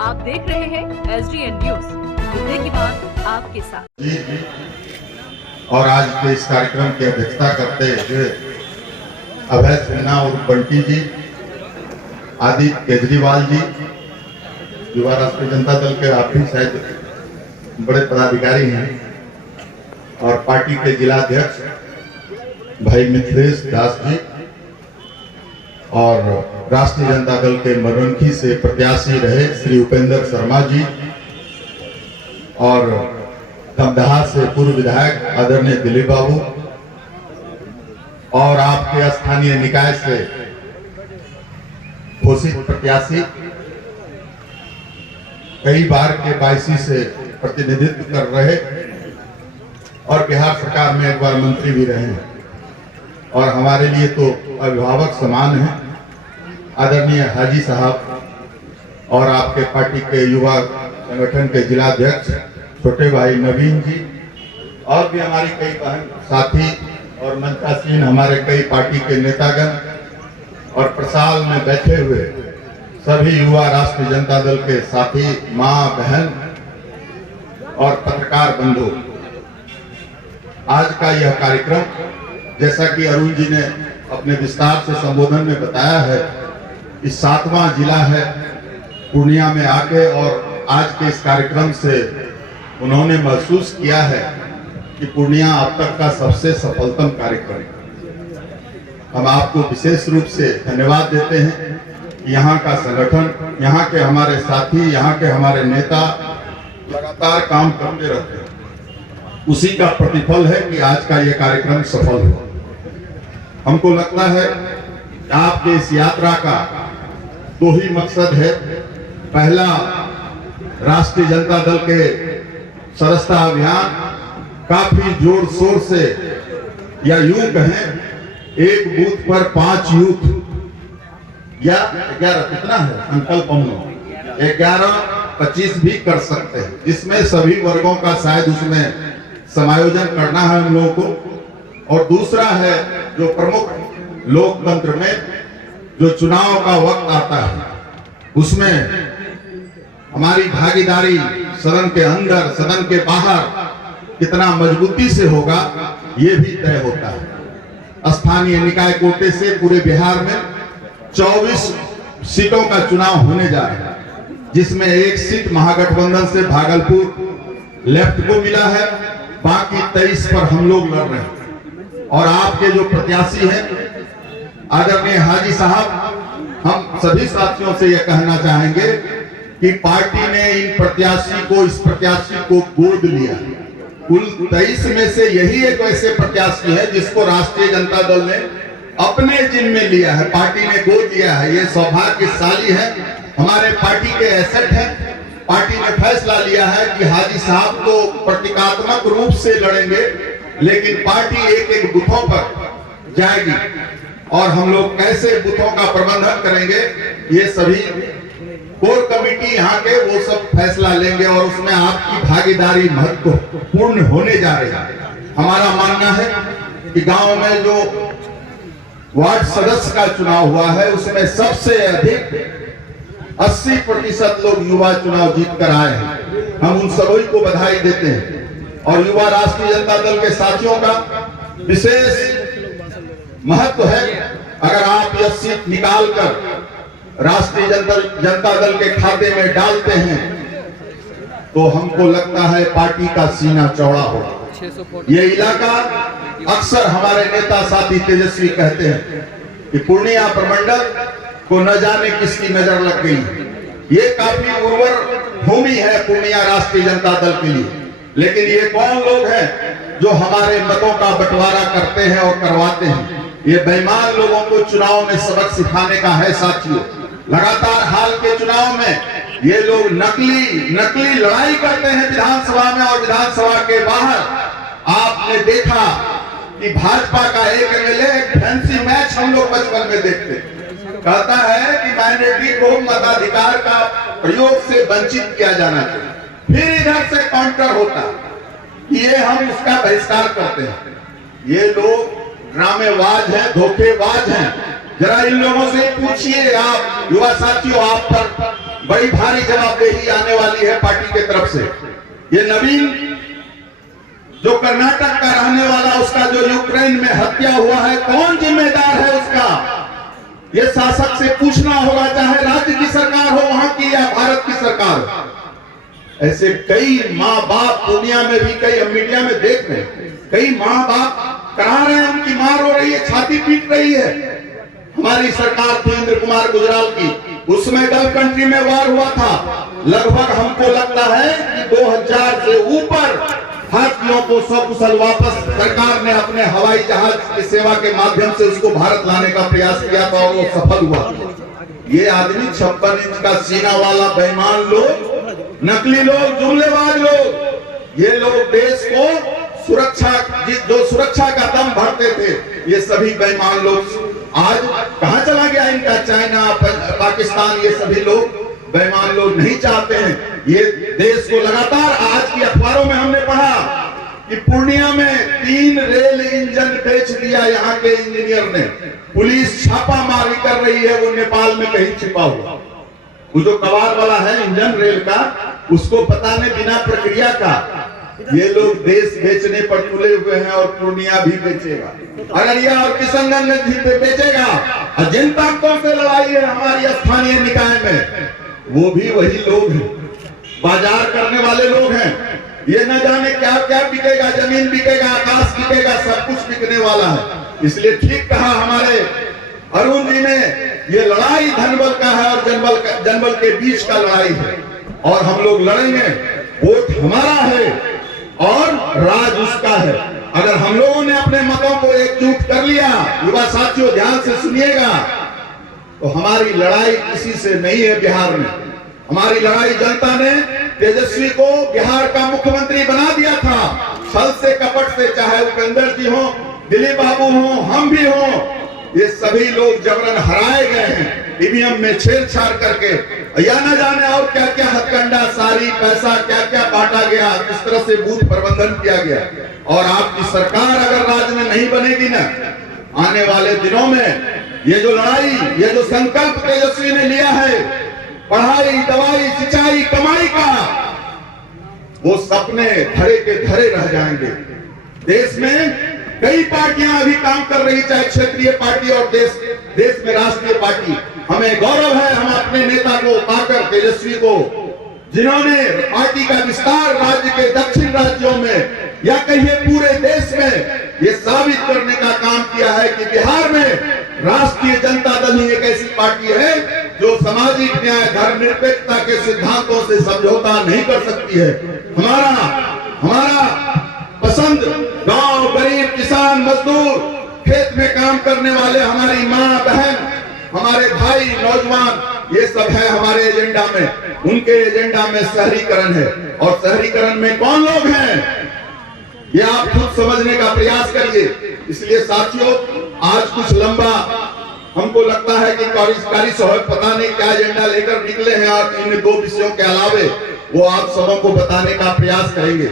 आप देख रहे हैं SDN न्यूज, मुद्दे की बात आपके साथ। और आज के इस कार्यक्रम की अध्यक्षता करते हुए अभय सिन्हा और बंटी जी, आदित्य केजरीवाल जी, युवा राष्ट्रीय जनता दल के आप भी शायद बड़े पदाधिकारी हैं, और पार्टी के जिलाध्यक्ष भाई मिथिलेश दास जी, और राष्ट्रीय जनता दल के मरवंकी से प्रत्याशी रहे श्री उपेंद्र शर्मा जी, और तमदाहा से पूर्व विधायक आदरणीय दिलीप बाबू, और आपके स्थानीय निकाय से घोषित प्रत्याशी कई बार के 22 से प्रतिनिधित्व कर रहे और बिहार सरकार में एक बार मंत्री भी रहे हैं, और हमारे लिए तो अभिभावक समान हैं, आदरणीय हाजी साहब, और आपके पार्टी के युवा संगठन के जिलाध्यक्ष छोटे भाई नवीन जी, और भी हमारी कई बहन साथी और मंचासीन हमारे कई पार्टी के नेतागण, और प्रसाल में बैठे हुए सभी युवा राष्ट्रीय जनता दल के साथी, माँ बहन और पत्रकार बंधु। आज का यह कार्यक्रम, जैसा कि अरुण जी ने अपने विस्तार से संबोधन में बताया है, इस 7वां जिला है पूर्णिया में आके, और आज के इस कार्यक्रम से उन्होंने महसूस किया है कि पूर्णिया अब तक का सबसे सफलतम कार्यक्रम। हम आपको विशेष रूप से धन्यवाद देते हैं कि यहाँ का संगठन, यहाँ के हमारे साथी, यहाँ के हमारे नेता लगातार काम करते रहते हैं। उसी का प्रतिफल है कि आज का ये कार्यक्रम सफल हुआ। हमको लगता है कि आपके इस यात्रा का 2 ही मकसद है। पहला, राष्ट्रीय जनता दल के सदस्यता अभियान काफी जोर शोर से, या यूं कहें एक बूथ पर 5 यूथ या 11, कितना है संकल्प, हम लोग 11-25 भी कर सकते हैं, जिसमें सभी वर्गों का शायद उसमें समायोजन करना है हम लोगों को। और दूसरा है, जो प्रमुख लोकतंत्र में जो चुनाव का वक्त आता है, उसमें हमारी भागीदारी सदन के अंदर, सदन के बाहर कितना मजबूती से होगा, ये भी तय होता है। स्थानीय निकाय कोटे से पूरे बिहार में 24 सीटों का चुनाव होने जा रहा है, जिसमें 1 सीट महागठबंधन से भागलपुर लेफ्ट को मिला है, बाकी 23 पर हम लोग लड़ रहे हैं। और आपके जो प्रत्याशी हैं आदरणीय हाजी साहब, हम सभी साथियों से यह कहना चाहेंगे कि पार्टी ने इन प्रत्याशी को, इस प्रत्याशी को गोद लिया। कुल 23 में से यही एक ऐसे प्रत्याशी है जिसको राष्ट्रीय जनता दल ने अपने जिम्मे में लिया है, पार्टी ने गोद लिया है। ये सौभाग्यशाली है, हमारे पार्टी के एसेट है। पार्टी ने फैसला लिया है कि हाजी साहब तो प्रतीकात्मक रूप से लड़ेंगे, लेकिन पार्टी एक बूथों पर जाएगी, और हम लोग कैसे बूथों का प्रबंधन करेंगे, ये सभी कोर कमेटी यहाँ के वो सब फैसला लेंगे, और उसमें आपकी भागीदारी महत्वपूर्ण होने जा रही है। हमारा मानना है कि गांव में जो वार्ड सदस्य का चुनाव हुआ है, उसमें सबसे अधिक 80% लोग युवा चुनाव जीत कर आए हैं। हम उन सभी को बधाई देते हैं, और युवा राष्ट्रीय जनता दल के साथियों का विशेष महत्व है। अगर आप यह सीट निकालकर राष्ट्रीय जनता दल के खाते में डालते हैं, तो हमको लगता है पार्टी का सीना चौड़ा होगा। ये इलाका, अक्सर हमारे नेता साथी तेजस्वी कहते हैं कि पूर्णिया प्रमंडल को न जाने किसकी नजर लग गई। ये काफी उर्वर भूमि है पूर्णिया राष्ट्रीय जनता दल के लिए, लेकिन ये कौन लोग हैं जो हमारे मतों का बंटवारा करते हैं और करवाते हैं? ये बेईमान लोगों को चुनाव में सबक सिखाने का है साथियों। लगातार हाल के चुनाव में ये लोग नकली लड़ाई करते हैं विधानसभा में और विधानसभा के बाहर। आपने देखा कि भाजपा का एक एमएलए एक फैंसी मैच हम लोग बचपन में देखते, कहता है कि माइनॉरिटी को मताधिकार का प्रयोग से वंचित किया जाना चाहिए, फिर इधर से काउंटर होता कि ये हम इसका बहिष्कार करते हैं। ये लोग ड्रामेबाज हैं, धोखेबाज हैं। जरा इन लोगों से पूछिए। आप युवा साथियों, आप पर बड़ी भारी जवाबदेही आने वाली है पार्टी के तरफ से। ये नवीन जो कर्नाटक का रहने वाला, उसका जो यूक्रेन में हत्या हुआ है, कौन जिम्मेदार है उसका? ये शासक से पूछना होगा, चाहे राज्य की सरकार हो वहां की या भारत की सरकार। ऐसे कई माँ बाप दुनिया में भी, कई मीडिया में देख रहे हैं, कई माँ बाप करा रहे हैं, उनकी मां रो रही है, छाती पीट रही है। हमारी सरकार थी इंद्र कुमार गुजराल की, उसमें गल्फ कंट्री में वार हुआ था। लगभग हमको लगता है कि 2000 से ऊपर भारतीयों को सकुशल वापस सरकार ने अपने हवाई जहाज की सेवा के माध्यम से उसको भारत लाने का प्रयास किया था और वो सफल हुआ। ये आदमी 56 इंच का सीना वाला बेईमान लोग, नकली लोग, जुमलेबाज लोग, ये लोग देश को सुरक्षा, जो सुरक्षा का दम भरते थे, ये सभी बेईमान लोग आज कहां चला गया इनका? चाइना, पाकिस्तान, ये सभी लोग बेईमान लोग नहीं चाहते हैं ये देश को। लगातार आज की अखबारों में हमने पढ़ा कि पूर्णिया में 3 रेल इंजन बेच दिया यहाँ के इंजीनियर ने। पुलिस छापामारी कर रही है, वो नेपाल में कहीं छिपा हुआ। वो जो कबाड़ वाला है इंजन रेल का, उसको पता नहीं बिना प्रक्रिया का ये लोग देश बेचने पर तुले हुए हैं। और पूर्णिया भी बेचेगा, अररिया और किशनगंज भी बेचेगा। और जिन ताकतों से लड़ाई है हमारी स्थानीय निकाय में, वो भी वही लोग हैं, बाजार करने वाले लोग हैं। ये न जाने क्या क्या बिकेगा, जमीन बिकेगा, आकाश बिकेगा, सब कुछ बिकने वाला है। इसलिए ठीक कहा हमारे अरुण जी ने, ये लड़ाई धनबल का है और जनबल के बीच का लड़ाई है। और हम लोग लड़ेंगे, वोट हमारा है और राज उसका है। अगर हम लोगों ने अपने मतों को एकजुट कर लिया, युवा साथियों ध्यान से सुनिएगा, तो हमारी लड़ाई किसी से नहीं है बिहार में। हमारी लड़ाई जनता ने तेजस्वी को बिहार का मुख्यमंत्री बना दिया था, छल से कपट से, चाहे उपेंद्र जी हो, दिलीप बाबू हो, हम भी हो, ये सभी लोग जबरन हराए गए हैं ईवीएम में छेड़छाड़ करके। या न जाने और क्या क्या हथकंडा, सारी पैसा क्या क्या बांटा गया, किस तरह से बूथ प्रबंधन किया गया। और आपकी सरकार अगर राज्य में नहीं बनेगी ना, आने वाले दिनों में ये जो लड़ाई, ये जो संकल्प तेजस्वी ने लिया है, पढ़ाई, दवाई, सिंचाई, कमाई का, वो सपने धरे के धरे रह जाएंगे। देश में कई पार्टियां अभी काम कर रही, चाहे क्षेत्रीय पार्टी और देश में राष्ट्रीय पार्टी। हमें गौरव है, हम अपने नेता को पाकर, तेजस्वी को, जिन्होंने पार्टी का विस्तार राज्य के दक्षिण राज्यों में या कहिए पूरे देश में ये साबित करने का काम किया है कि बिहार में राष्ट्रीय जनता दल ही एक ऐसी पार्टी है जो सामाजिक न्याय, धर्मनिरपेक्षता के सिद्धांतों से समझौता नहीं कर सकती है। हमारा पसंद गांव, गरीब, किसान, मजदूर, खेत में काम करने वाले, हमारी माँ, बहन, हमारे भाई, नौजवान, ये सब है हमारे एजेंडा में। उनके एजेंडा में शहरीकरण है। और शहरीकरण में कौन लोग हैं, ये आप खुद समझने का प्रयास करिए। इसलिए साथियों, आज कुछ लंबा हमको लगता है कि कार्यकारी सहायक पता नहीं क्या एजेंडा लेकर निकले हैं, और इन 2 विषयों के अलावे वो आप सबों को बताने का प्रयास करेंगे।